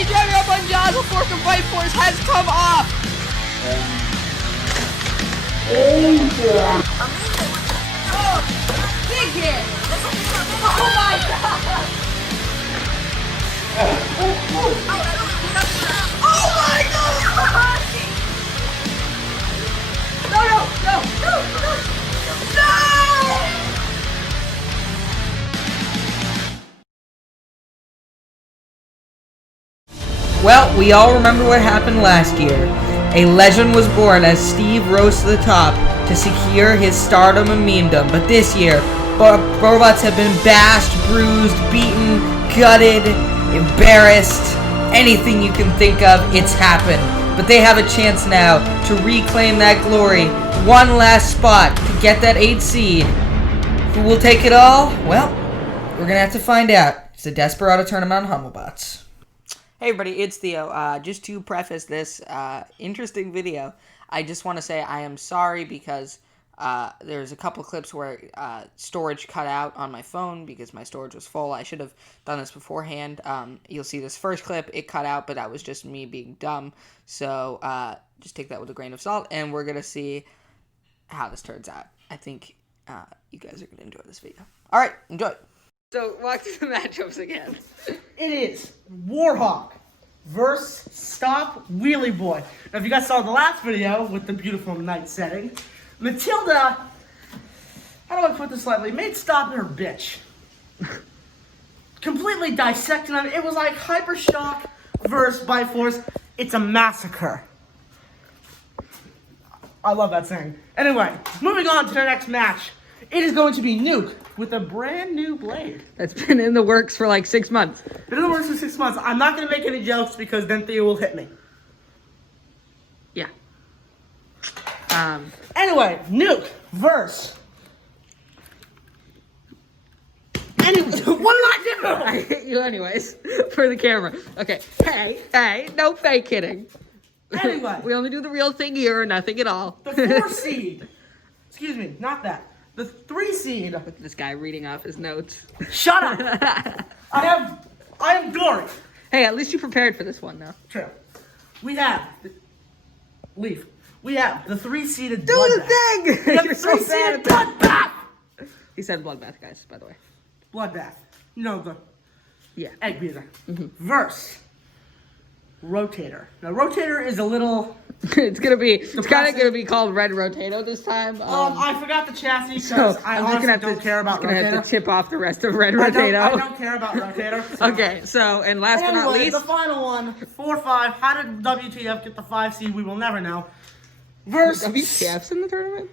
Everybody jamming up on Jaws, the fork of Bite Force has come off! Oh, big hit! Oh my god! Oh my god! No! Well, we all remember what happened last year. A legend was born as Steve rose to the top to secure his stardom and memedom. But this year, robots have been bashed, bruised, beaten, gutted, embarrassed. Anything you can think of, it's happened. But they have a chance now to reclaim that glory. One last spot to get that 8th seed. Who will take it all? Well, we're going to have to find out. It's the Desperado tournament on Hummelbots. Hey everybody, it's Theo. Just to preface this interesting video, I just want to say I am sorry because there's a couple clips where storage cut out on my phone because my storage was full. I should have done this beforehand. You'll see this first clip, it cut out, but that was just me being dumb. So just take that with a grain of salt, and we're going to see how this turns out. I think you guys are going to enjoy this video. All right, enjoy. So, walk through the matchups again. It is Warhawk versus Stop Wheelie Boy. Now, if you guys saw the last video with the beautiful night setting, Matilda, how do I put this lightly, made Stop her bitch. Completely dissecting him. It was like Hyper Shock versus Bite Force. It's a massacre. I love that saying. Anyway, moving on to the next match. It is going to be Nuke with a brand new blade. That's been in the works for like 6 months. Been in the works for 6 months. I'm not going to make any jokes because then Theo will hit me. Yeah. Anyway, Nuke versus... what did I do? I hit you anyways, for the camera. Okay, hey, no fake hitting. Anyway. We only do the real thing here or nothing at all. The 4 seed. Excuse me, not that. The 3 seed. Look at this guy reading off his notes. Shut up! I am Dory. Hey, at least you prepared for this one, though. True. We have... Leave. We have the 3-seeded Do Bloodbath. the thing! We have the You're so 3-seeded bad at Bloodbath! He said bloodbath, guys, by the way. Bloodbath. You know, the Yeah. egg beater. Verse. Rotator. Now, Rotator is a little... It's kind of gonna be called Red Rotato this time. I forgot the chassis because So, I I'm honestly just don't care about gonna Rotator. have to tip off the rest of Red Rotato. I don't care about Rotator. So. Okay, so, and last but not Anyway, least... the final one, 4-5. How did WTF get the 5 seed? We will never know. Versus... WTF's in the tournament?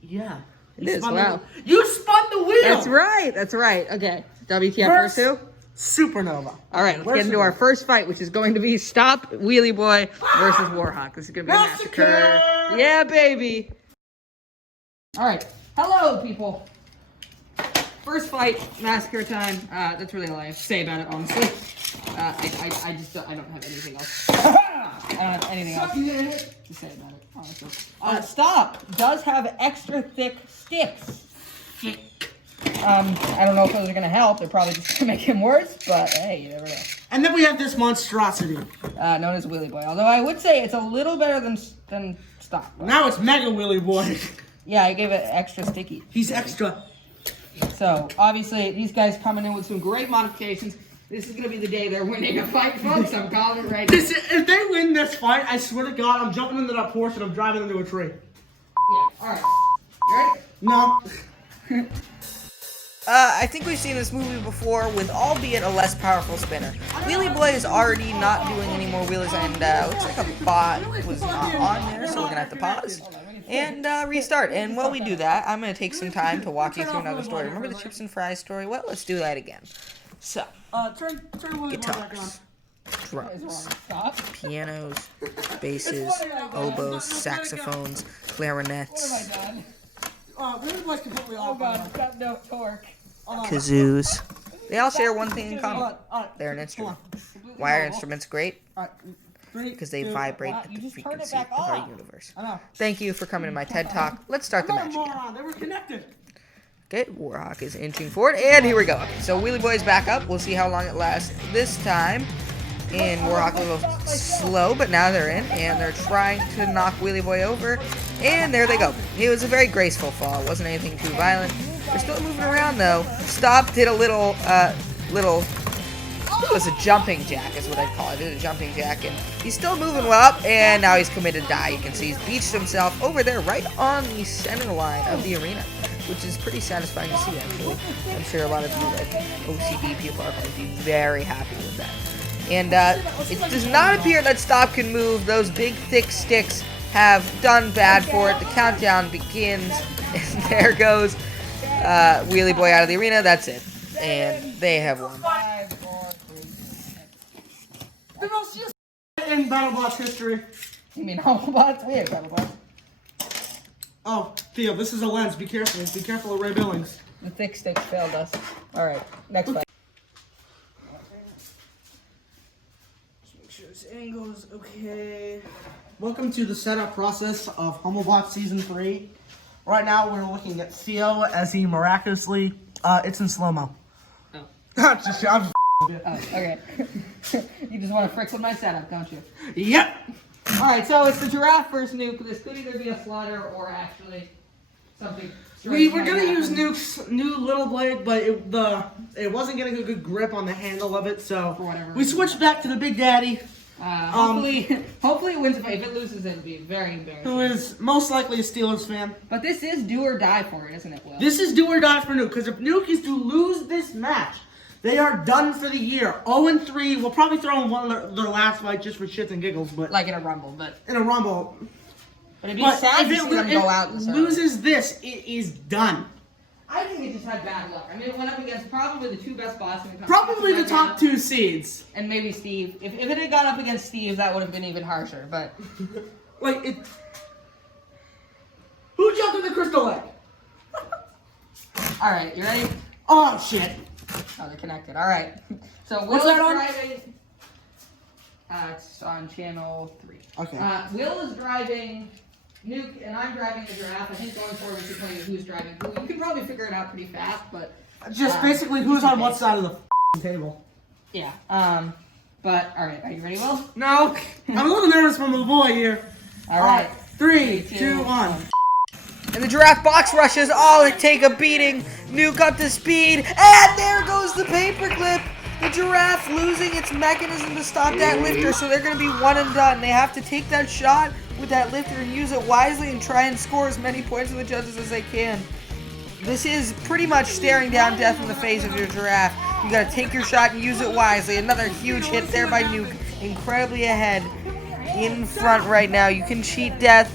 Yeah. It is, wow. You spun the wheel! That's right. Okay, WTF versus who? Supernova. All right, let's get into our first fight, which is going to be Stop Wheelie Boy versus Warhawk. This is going to be a massacre. Yeah, baby. All right. Hello, people. First fight, massacre time. That's really all I have to say about it, honestly. I don't have anything else. I don't have anything else to say about it, honestly. Stop does have extra thick sticks. I don't know if those are going to help. They're probably just going to make him worse, but hey, you never know. And then we have this monstrosity. Known as Wheelie Boy. Although I would say it's a little better than Stop. Now it's Mega Wheelie Boy. Yeah, I gave it extra sticky. He's extra. So, obviously, these guys coming in with some great modifications. This is going to be the day they're winning a fight, folks. I'm calling it right now. If they win this fight, I swear to God, I'm jumping into that Porsche and I'm driving into a tree. Yeah, alright. You ready? No. I think we've seen this movie before with albeit a less powerful spinner. Wheelie Boy is already not doing any more wheelies, and looks like a bot was not on there, so we're gonna have to pause and restart. And while we do that, I'm gonna take some time to walk you through another story. Remember the chips and fries story? Well, let's do that again. So, guitars, drums, pianos, basses, oboes, saxophones, clarinets, kazoos. They all share one thing in common. They're an instrument. Why are instruments great? Because they vibrate at the frequency of our universe. Thank you for coming to my TED Talk. Let's start the match again. They were connected. Okay, Warhawk is inching forward, and here we go. Okay, so Wheelie Boy's back up. We'll see how long it lasts this time. and Warhawk a little slow, but now they're in, and they're trying to knock Wheelie Boy over, and there they go. It was a very graceful fall. It wasn't anything too violent. They're still moving around, though. Stop did a little, I think it was a jumping jack is what I'd call it. It did a jumping jack, and he's still moving well up, and now he's committed to die. You can see he's beached himself over there right on the center line of the arena, which is pretty satisfying to see, actually. I'm sure a lot of you, like, OCD people are going to be very happy with that. And it does not appear that Stop can move. Those big, thick sticks have done bad for it. The countdown begins, and there goes Wheelie Boy out of the arena. That's it. And they have won. 5, 4, 3, 2, 1. The most useful in BattleBots history. You mean Hummelbots? We have BattleBots. Oh, Theo, this is a lens. Be careful. Be careful of Ray Billings. The thick sticks failed us. Alright, next fight. Just make sure this angle is okay. Welcome to the setup process of Hummelbots Season 3. Right now, we're looking at Theo as he miraculously, it's in slow-mo. Oh. I'm just Oh, okay. You just want to frick with my setup, don't you? Yep. Alright, so it's the Giraffe versus Nuke. This could either be a slaughter or actually something. We were gonna use Nuke's new little blade, but it wasn't getting a good grip on the handle of it, so For whatever we reason. switched back to the Big Daddy, Hopefully it wins a fight. If it loses, it would be very embarrassing. who is most likely a Steelers fan. But this is do or die for it, isn't it, Will? This is do or die for Nuke, because if Nuke is to lose this match, they are done for the year. 0-3. We'll probably throw in one of their last fight just for shits and giggles, but Like in a rumble, but in a rumble. it'd be But sad if to see them go out. it loses this, it is done. I think it just had bad luck. I mean, it went up against probably the two best bots in the country. Probably the top 2 seeds. And maybe Steve. If it had gone up against Steve, that would have been even harsher, but... Like, it... Who jumped in the crystal egg? Alright, you ready? Oh, shit. Oh, they're connected. Alright. So Will What's is that on? driving... it's on channel 3. Okay. Will is driving Nuke, and I'm driving the Giraffe. I think going forward we should tell you who's driving who. You can probably figure it out pretty fast, but... Just basically who's on what side of the table. Yeah. But, alright, are you ready, Will? No. I'm a little nervous for my boy here. Alright. 3, 2, 1. And the Giraffe box rushes. Oh, they take a beating. Nuke up to speed. And there goes the paperclip. The Giraffe losing its mechanism to stop that lifter. So they're going to be one and done. They have to take that shot with that lifter and use it wisely and try and score as many points for the judges as they can. This is pretty much staring down death in the face of your Giraffe. You got to take your shot and use it wisely. Another huge hit there by Nuke. Incredibly ahead. In front right now. You can cheat death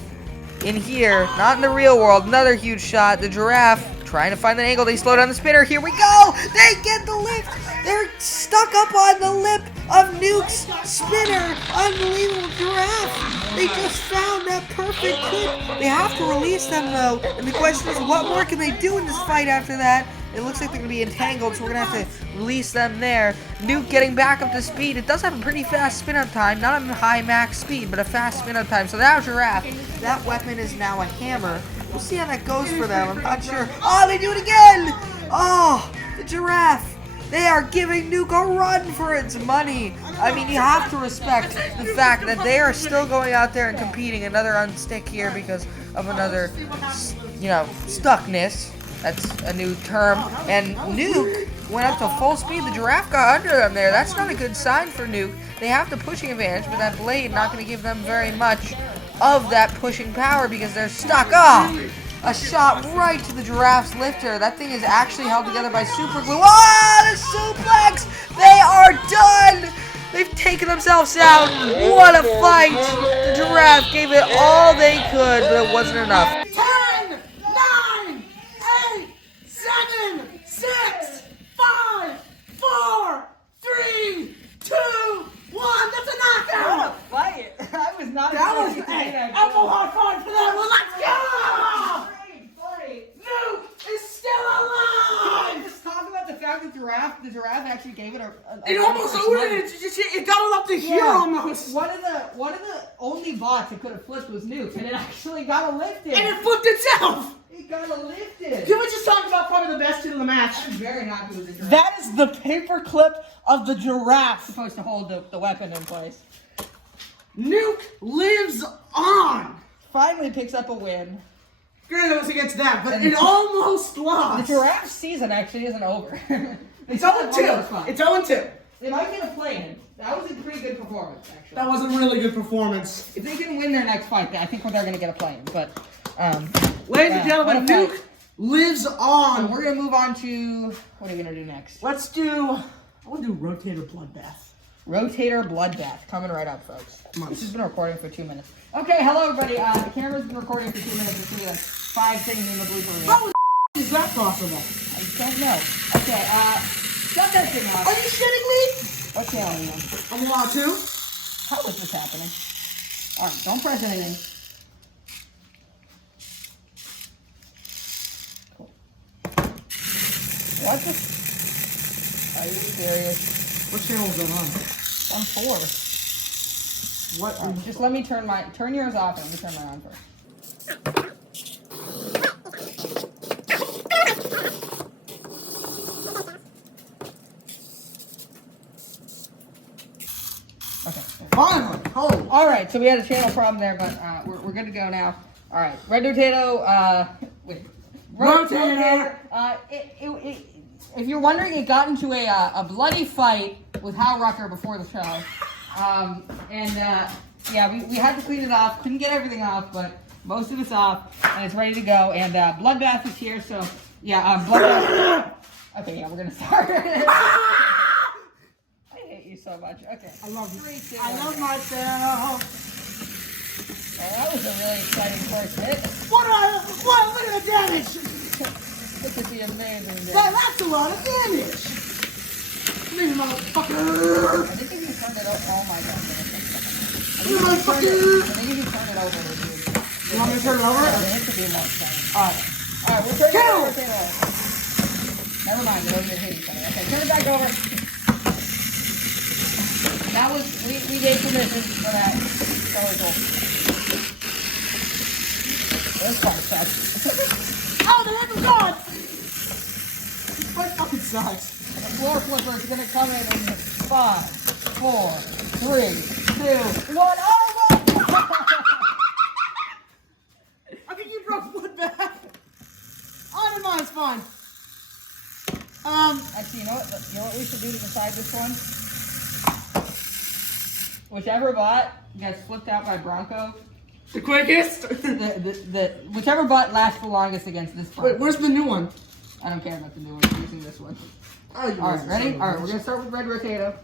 in here, not in the real world. Another huge shot. The Giraffe trying to find the angle. They slow down the spinner. Here we go. They get the lift. They're stuck up on the lip of Nuke's spinner. Unbelievable. Giraffe. They just found that perfect clip. They have to release them though. And the question is, what more can they do in this fight after that? It looks like they're going to be entangled, so we're going to have to release them there. Nuke getting back up to speed. It does have a pretty fast spin-up time. Not a high max speed, but a fast spin-up time. So now Giraffe, that weapon is now a hammer. We'll see how that goes for them. I'm not sure. Oh, they do it again! Oh, the Giraffe. They are giving Nuke a run for its money. I mean, you have to respect the fact that they are still going out there and competing. Another unstick here because of another, stuckness. That's a new term. And Nuke went up to full speed. The Giraffe got under them there. That's not a good sign for Nuke. They have the pushing advantage, but that blade not going to give them very much of that pushing power because they're stuck. Oh, a shot right to the Giraffe's lifter. That thing is actually held together by super glue. Oh, the suplex! They are done! They've taken themselves out. What a fight! The Giraffe gave it all they could, but it wasn't enough. 10, 9, 8, 7, 6, 5, 4, 3, 2, 1. That's a knockout! Fight! I was not That was elbow high five for that one. Let's go! Nuke is still alive! Just talk about the fact that the giraffe actually gave it a It almost owned it. It got it up to here almost. One of the only bots it could have flipped was Nuke, and it actually got a lift in. And it flipped itself. It gotta lift it. Can we just talk about probably the best hit of the match? I'm very happy with the giraffe. That is the paper clip of the giraffe. Supposed to hold the weapon in place. Nuke lives on. Finally picks up a win. Granted, it was against that, but it almost The lost. giraffe's season actually isn't over. It's 0-2. It's 0-2. They might get a play-in. That was a pretty good performance, actually. That was a really good performance. If they can win their next fight, I think they're going to get a play-in. But, Ladies and gentlemen, what a Nuke fight. lives on. We're going to move on to, what are we going to do next? Let's do, I want to do Rotator Bloodbath. Rotator Bloodbath. Coming right up, folks. Come on. This has been recording for 2 minutes. Okay, hello, everybody. The camera's been recording for 2 minutes. It's going to be like 5 things in the blooper reel. How the is that possible? I don't know. Okay, shut that thing off. Are you shitting me? What channel are you on? I'm allowed to. How is this happening? Alright, don't press anything. Cool. What the? Are you serious? What channel is that on? On 4. What? Alright, just let me turn yours off and let me turn mine on first. Okay. Finally. Oh. Alright, so we had a channel problem there, but we're good to go now. Alright, Red Rotato, wait. Rotator. If you're wondering, it got into a bloody fight with Hal Rucker before the show. Yeah, we had to clean it off. Couldn't get everything off, but most of it's off, and it's ready to go. And Bloodbath is here, so yeah, Bloodbath. Okay, yeah, we're gonna start. I hate you so much. Okay. I love you. 3, 2, I 1. love myself. Well, that was a really exciting first hit. What? Look at the damage. Look at the amazing damage. That's a lot of damage. Leave me, motherfucker. I think if you turn it over, oh my god. Leave me, I motherfucker. think if you turn it over, it'll be. You want me to turn it over? It could be more exciting. Alright, we'll turn it over. Never mind, they don't even hit each other. Okay, turn it back over. That was, we gave permission for that. That was cool. This part sucks. Oh, the head was gone. This fight fucking sucks. The floor flipper is going to come in 5, 4, 3, 2, 1. Oh my god! I think you broke Bloodbath. Oh, never mind, it's fine. Actually, you know what we should do to decide this one? Whichever bot gets flipped out by Bronco, The quickest? whichever bot lasts the longest against this bot. Wait, where's the new one? I don't care about the new one. I'm using this one. Oh, you Alright, ready? Alright, we're gonna start with Red Rotato.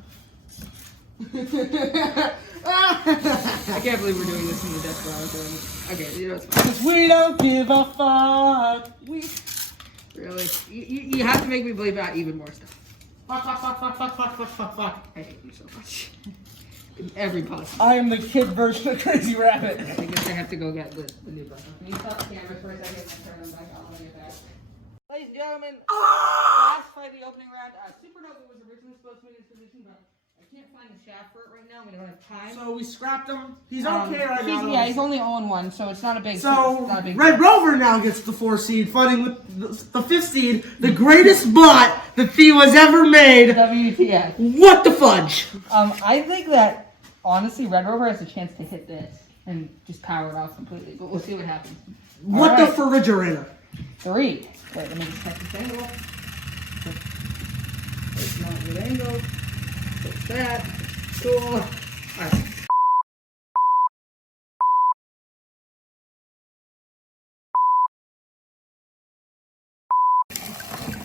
I can't believe we're doing this in the Desperado thing. Okay, you know it's fine. Cause we don't give a fuck. Really? You have to make me believe out even more stuff. Fuck. I hate you so much. In every possible. I am the kid version of Crazy Rabbit. I guess I have to go get the new button. Can you stop the camera for a second and turn them back on when you're back? Ladies and gentlemen, last fight of the opening round, Supernova was originally supposed to be in his position, but I can't find the shaft for it right now. We don't have time. So we scrapped him. He's okay right now. Yeah, he's only 0-1, so it's not a big. So it's not a big Red Rover now gets the 4 seed, fighting with the 5th seed, the greatest bot that Theo has ever made. WTF. What the fudge? I think that honestly, Red Rover has a chance to hit this and just power it off completely, but we'll see what happens. What the refrigerator? 3. Wait, let me just check this angle. It's not a good angle. Fix that. Cool. Alright.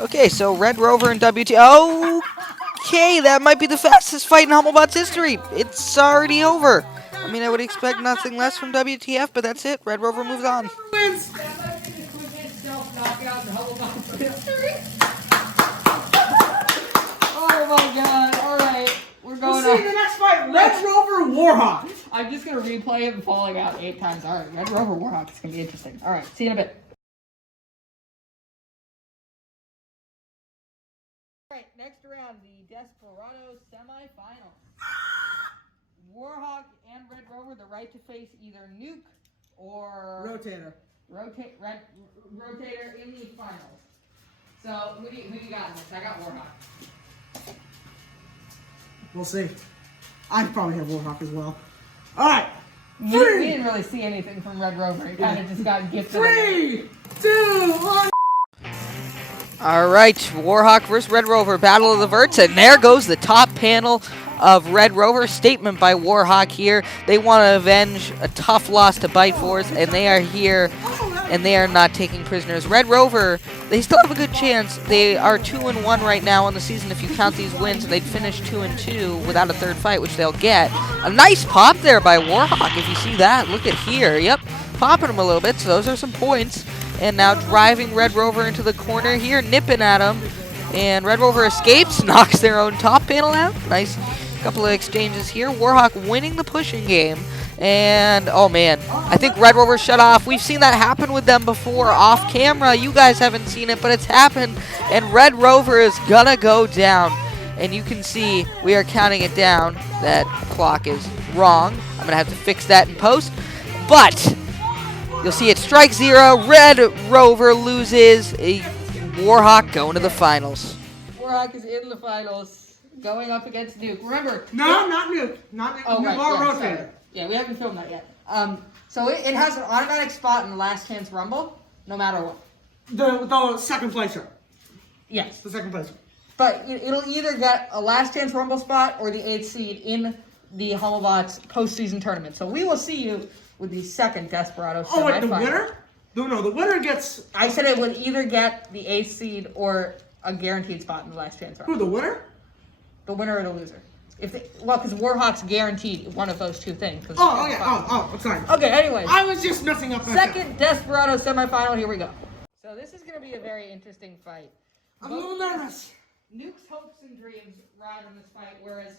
Okay, so Red Rover and WT. Okay, that might be the fastest fight in Hummelbots history. It's already over. I mean, I would expect nothing less from WTF, but that's it. Red Rover moves on. Wins. Oh my god, alright. We're going We'll see the next fight. Red Rover Warhawk. I'm just gonna replay it and falling out 8 times. Alright, Red Rover Warhawk is gonna be interesting. Alright, see you in a bit. Alright, next round, the Desperado semifinals. Warhawk and Red Rover, the right to face either Nuke or Rotator. Rotator in the finals. So, who do you got in this? I got Warhawk. We'll see. I'd probably have Warhawk as well. Alright. We didn't really see anything from Red Rover. It kind of just got gifted. 3, 2, 1. Alright, Warhawk versus Red Rover, Battle of the Verts, and there goes the top panel of Red Rover. Statement by Warhawk here. They want to avenge a tough loss to Bite Force, and they are here, and they are not taking prisoners. Red Rover, they still have a good chance. They are 2-1 right now on the season if you count these wins, and they'd finish 2-2 without a third fight, which they'll get. A nice pop there by Warhawk, if you see that. Look at here. Yep, popping him a little bit, so those are some points. And now driving Red Rover into the corner here, nipping at him. And Red Rover escapes, knocks their own top panel out. Nice couple of exchanges here. Warhawk winning the pushing game. And, oh man, I think Red Rover shut off. We've seen that happen with them before off camera. You guys haven't seen it, but it's happened. And Red Rover is gonna go down. And you can see we are counting it down. That clock is wrong. I'm gonna have to fix that in post. But you'll see it strike 0. Red Rover loses. Warhawk going to the finals. Warhawk is in the finals, going up against Nuke. Remember, Not Nuke. Not Nuke. Oh, right, Rotator. sorry. Yeah, we haven't filmed that yet. So it has an automatic spot in the last chance rumble, no matter what. The second placer. Yes. The second placer. But it'll either get a last chance rumble spot or the 8th seed in the Hummelbots postseason tournament. So we will see you with the second Desperado semifinal. Oh, wait, the winner? No, the winner gets... I said it would either get the 8th seed or a guaranteed spot in the last chance rumble. Who, the winner? The winner or the loser. Because Warhawk's guaranteed one of those two things. Oh, okay. Oh, sorry. Okay, anyways. I was just messing up. Second Desperado semifinal, here we go. So this is going to be a very interesting fight. I'm a little nervous. Nuke's hopes and dreams ride on this fight, whereas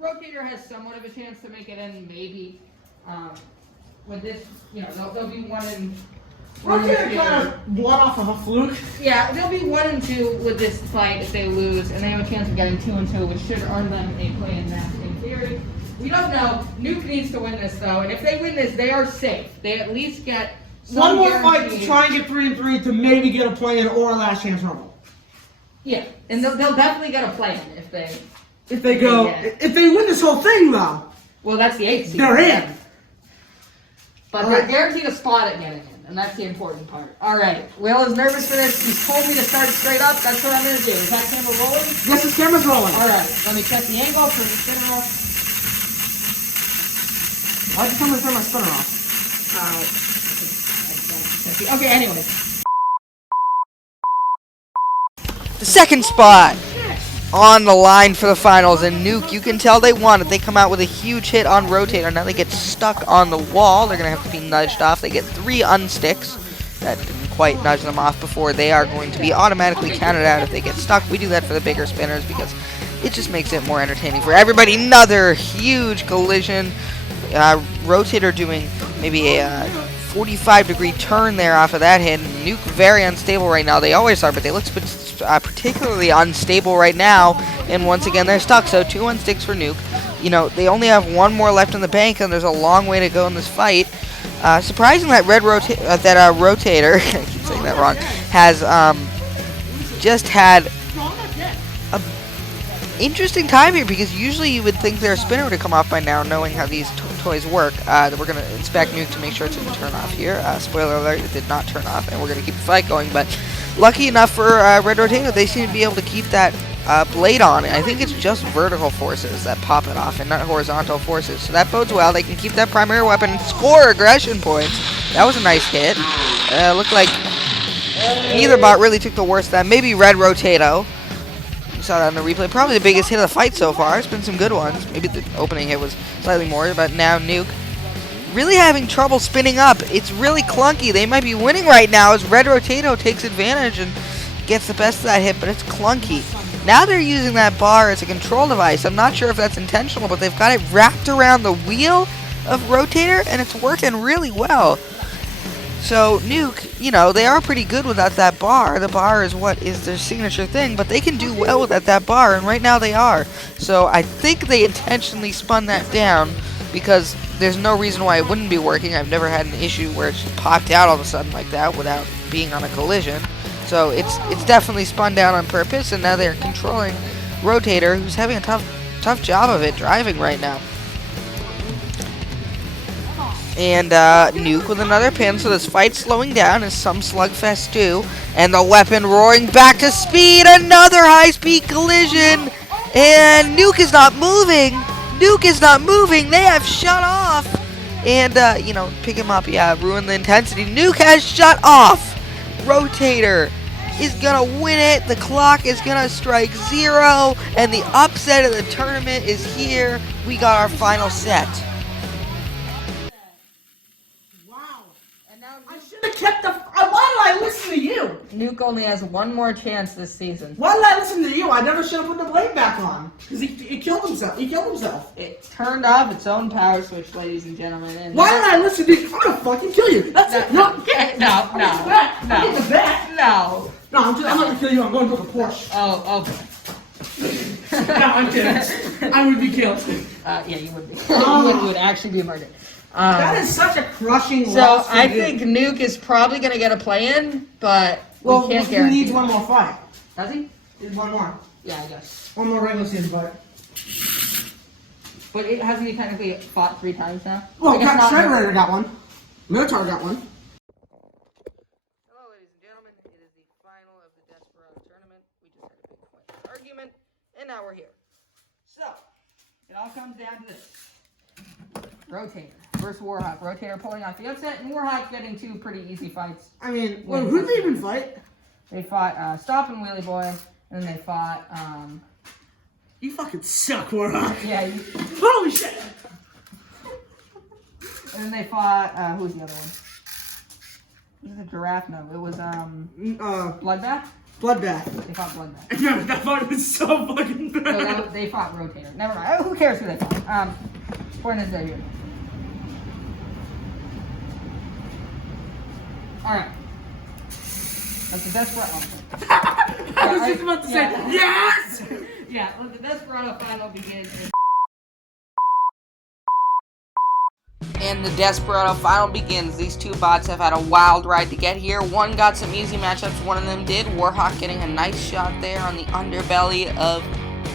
Rotator has somewhat of a chance to make it in, maybe. With this, they'll be 1-2. Rotator kind of blood off of a fluke. Yeah, they'll be 1-2 with this fight if they lose, and they have a chance of getting 2-2, which should earn them a play-in match in theory. We don't know. Nuke needs to win this though, and if they win this, they are safe. They at least get one more fight to try and get 3-3 to maybe get a play-in or a last chance rumble. Yeah, and they'll definitely get a play-in if they if they win this whole thing though. Well, that's the 8th seed. They're in. But they're guaranteed a spot at getting in, and that's the important part. All right, Will is nervous for this. He's told me to start straight up. That's what I'm going to do. Is that camera rolling? Yes, this camera's rolling. All right, let me check the angle for the spinner off. Why'd you tell me to turn my spinner off? Okay, anyway. The second spot on the line for the finals, and Nuke, you can tell they won it. They come out with a huge hit on Rotator. Now they get stuck on the wall. They're going to have to be nudged off. They get 3 unsticks. That didn't quite nudge them off before. They are going to be automatically counted out if they get stuck. We do that for the bigger spinners because it just makes it more entertaining for everybody. Another huge collision. Rotator doing maybe a 45-degree turn there off of that hit. Nuke very unstable right now. They always are, but they look particularly unstable right now. And once again, they're stuck. So 2 unsticks for Nuke. They only have 1 more left in the bank, and there's a long way to go in this fight. Surprising that Rotator, I keep saying that wrong, has just had an interesting time here, because usually you would think their spinner would have come off by now, knowing how these toys work. We're going to inspect Nuke to make sure it didn't turn off here. Spoiler alert, it did not turn off, and we're going to keep the fight going. But lucky enough for Red Rotator, they seem to be able to keep that blade on. I think it's just vertical forces that pop it off and not horizontal forces. So that bodes well. They can keep that primary weapon and score aggression points. That was a nice hit. Looked like neither bot really took the worst of that. Maybe Red Rotator. You saw that on the replay. Probably the biggest hit of the fight so far. It's been some good ones. Maybe the opening hit was slightly more, but now Nuke really having trouble spinning up. It's really clunky. They might be winning right now as Red Rotator takes advantage and gets the best of that hit, but it's clunky. Now they're using that bar as a control device. I'm not sure if that's intentional, but they've got it wrapped around the wheel of Rotator, and it's working really well. So Nuke, they are pretty good without that bar. The bar is what is their signature thing, but they can do well without that bar, and right now they are. So I think they intentionally spun that down because there's no reason why it wouldn't be working. I've never had an issue where it just popped out all of a sudden like that without being on a collision. So it's definitely spun down on purpose, and now they're controlling Rotator, who's having a tough job of it driving right now. And Nuke with another pin, so this fight's slowing down as some slugfest do. And the weapon roaring back to speed, another high-speed collision! And Nuke is not moving! Nuke is not moving! They have shut off! And, pick him up, yeah, ruin the intensity. Nuke has shut off! Rotator is gonna win it. The clock is gonna strike 0, and the upset of the tournament is here. We got our final set. I should have kept the. Why did I listen to you? Nuke only has one more chance this season. Why did I listen to you? I never should have put the blade back on. Because he killed himself. He killed himself. It turned off its own power switch, ladies and gentlemen. And why did I listen to you? I'm gonna fucking kill you. That's it. No. No. I get the bat. No. No, I'm not gonna kill you. I'm going to the Porsche. Oh, okay. No, I'm kidding. I would be killed. Yeah, you would be. You would actually be murdered. That is such a crushing So loss. I think Nuke is probably going to get a play-in, but we can't he guarantee. needs one more fight. Does he? He needs one more. Yeah, I guess. One more regular season fight. But hasn't he technically fought 3 times now? Well, I guess not. Shredder got one. Minotaur got one. Hello, ladies and gentlemen. It is the final of the Desperado tournament. We just had a big point argument, and now we're here. So, It all comes down to this. Rotator versus Warhawk. Rotator pulling off the upset, and Warhawk getting 2 pretty easy fights. I mean, well, who did they even fight? They fought Stop and Wheelie Boy, and then they fought, You fucking suck, Warhawk. yeah, Holy shit! and then they fought, who was the other one? Was it a Giraffe? No, it was, Bloodbath? Bloodbath. They fought Bloodbath. I remember that fight was so fucking So bad. they fought Rotator. Never mind. Who cares who they fought? Point is there here. Alright. That's the Desperado. I was just about to say, yes! Yeah, well, the Desperado final begins. and the Desperado final begins. These 2 bots have had a wild ride to get here. One got some easy matchups, one of them did. Warhawk getting a nice shot there on the underbelly of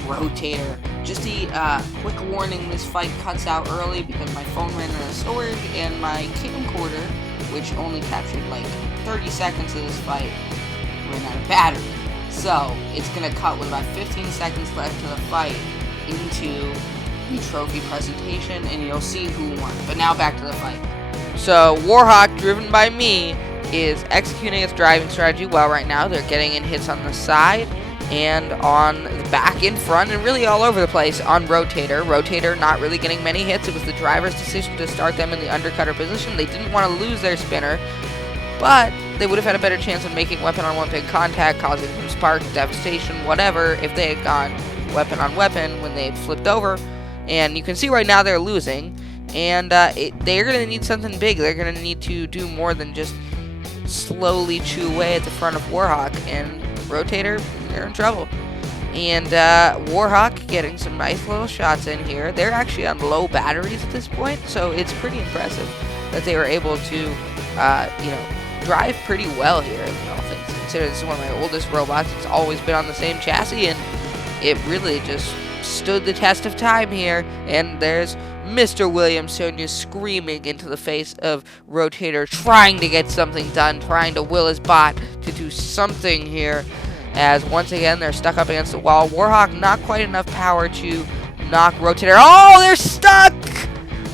Rotator. Just a quick warning, this fight cuts out early because my phone ran out of storage and my camcorder, which only captured like 30 seconds of this fight, ran out of battery. So it's going to cut with about 15 seconds left to the fight into the trophy presentation, and you'll see who won. But now back to the fight. So Warhawk, driven by me, is executing its driving strategy well right now. They're getting in hits on the side and on the back, in front, and really all over the place on Rotator. Rotator not really getting many hits. It was the driver's decision to start them in the undercutter position. They didn't want to lose their spinner, but they would have had a better chance of making weapon-on-one big contact, causing some sparks, devastation, whatever, if they had gone weapon-on-weapon when they had flipped over. And you can see right now they're losing, and they're going to need something big. They're going to need to do more than just slowly chew away at the front of Warhawk, and Rotator, they're in trouble. And Warhawk getting some nice little shots in here. They're actually on low batteries at this point, so it's pretty impressive that they were able to, drive pretty well here. All things considered, this is one of my oldest robots. It's always been on the same chassis, and it really just stood the test of time here. And there's Mr. Williamson screaming into the face of Rotator, trying to get something done, trying to will his bot to do something here, as once again they're stuck up against the wall. Warhawk not quite enough power to knock Rotator. Oh, they're stuck!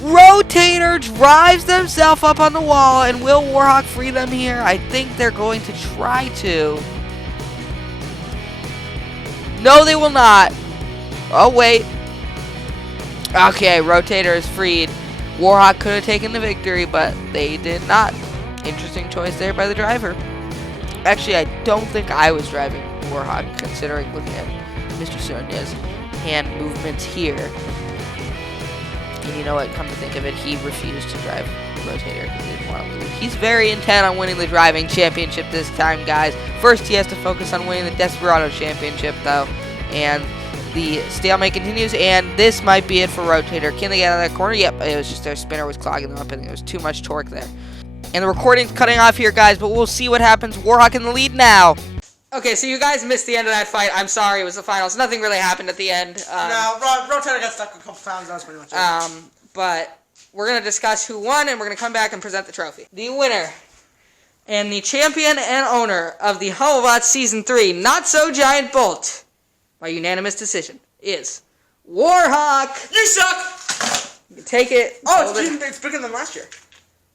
Rotator drives themselves up on the wall, and will Warhawk free them here? I think they're going to try to. No, they will not. Oh, wait. Okay, Rotator is freed. Warhawk could have taken the victory, but they did not. Interesting choice there by the driver. Actually, I don't think I was driving Warhawk, considering looking at Mr. Sonya's hand movements here. And you know what, come to think of it, he refused to drive Rotator because he didn't want to lose. He's very intent on winning the driving championship this time, guys. First, he has to focus on winning the Desperado championship, though. And the stalemate continues, and this might be it for Rotator. Can they get out of that corner? Yep, it was just their spinner was clogging them up, and there was too much torque there. And the recording's cutting off here, guys, but we'll see what happens. Warhawk in the lead now. Okay, so you guys missed the end of that fight. I'm sorry, it was the finals. Nothing really happened at the end. No, Rotator got stuck a couple times. That was pretty much it. But we're going to discuss who won, and we're going to come back and present the trophy. The winner and the champion and owner of the Hummelbots Season 3 Not So Giant Bolt, by unanimous decision, is Warhawk. You suck! You can take it. Oh, it's bigger than last year.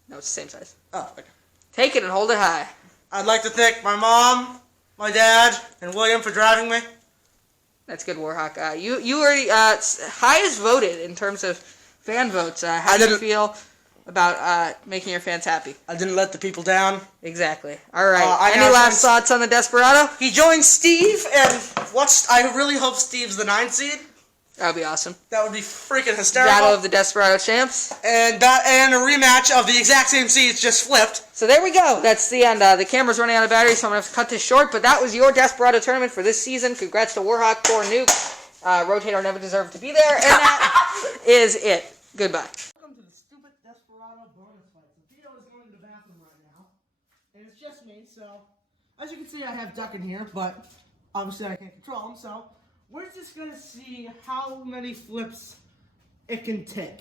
No, it's the same size. Oh, okay. Take it and hold it high. I'd like to thank my mom, my dad, and William for driving me. That's good, Warhawk. You already highest voted in terms of fan votes. How do you feel about making your fans happy? I didn't let the people down. Exactly. All right. Any last thoughts on the Desperado? He joined Steve, and I really hope Steve's the 9th seed. That would be awesome. That would be freaking hysterical. Battle of the Desperado champs. And a rematch of the exact same seeds just flipped. So there we go. That's the end. The camera's running out of battery, so I'm going to have to cut this short. But that was your Desperado tournament for this season. Congrats to Warhawk, poor Nuke. Rotator never deserved to be there. And that is it. Goodbye. Welcome to the stupid Desperado bonus fight. So Theo is going to the bathroom right now. And it's just me, so... As you can see, I have Duck in here, but obviously I can't control him, so... We're just going to see how many flips it can take.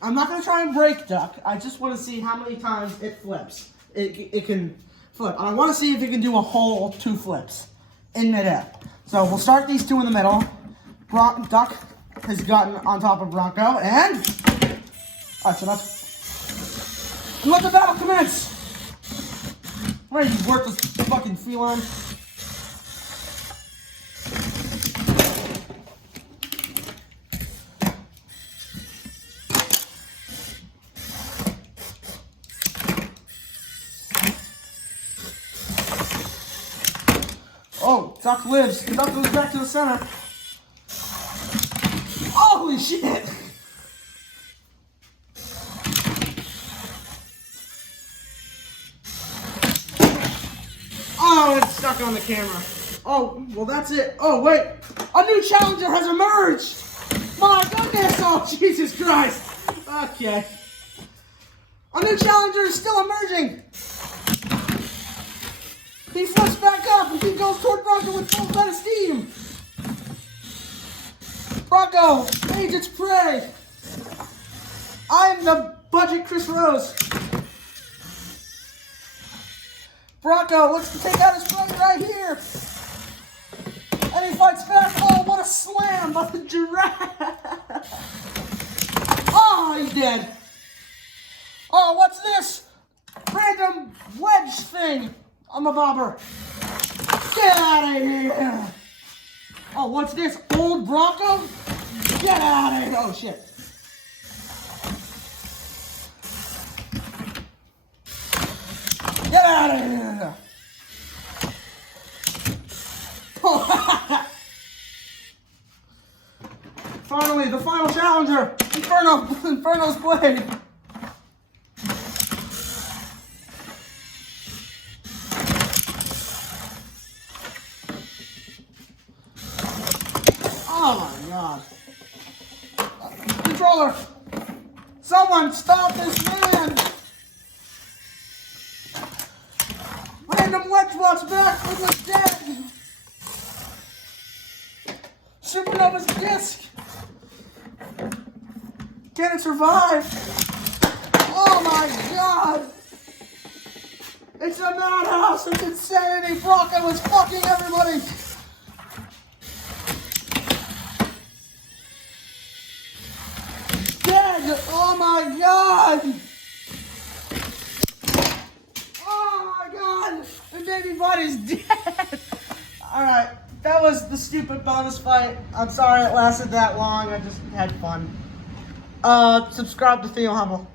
I'm not going to try and break Duck. I just want to see how many times it flips. It can flip. And I want to see if it can do a whole 2 flips in midair. So we'll start these 2 in the middle. Duck has gotten on top of Bronco. And... Alright, so that's... And let the battle commence! Ready to work this fucking feline. Oh, Duck lives. Duck goes back to the center. Holy shit! Oh, it's stuck on the camera. Oh, well that's it. Oh, wait. A new challenger has emerged! My goodness! Oh, Jesus Christ! Okay. A new challenger is still emerging! He flips back up and he goes toward Bronco with full bed of steam. Bronco, age its prey. I'm the budget Chris Rose. Bronco looks to take out his prey right here. And he fights back. Oh, what a slam by the Giraffe. Oh, he's dead. Oh, what's this? Random wedge thing. I'm a bobber. Get out of here! Oh, what's this? Old Bronco? Get out of here! Oh, shit. Get out of here! Finally, the final challenger! Inferno's blade! Oh my god. Controller! Someone stop this man! Random Wedgebot's back from the dead! Supernova's disc! Can it survive? Oh my god! It's a madhouse! It's insanity! Bronco is fucking everybody! Oh my god! Oh my god! The baby body's dead! Alright, that was the stupid bonus fight. I'm sorry it lasted that long. I just had fun. Subscribe to Theo Hummel.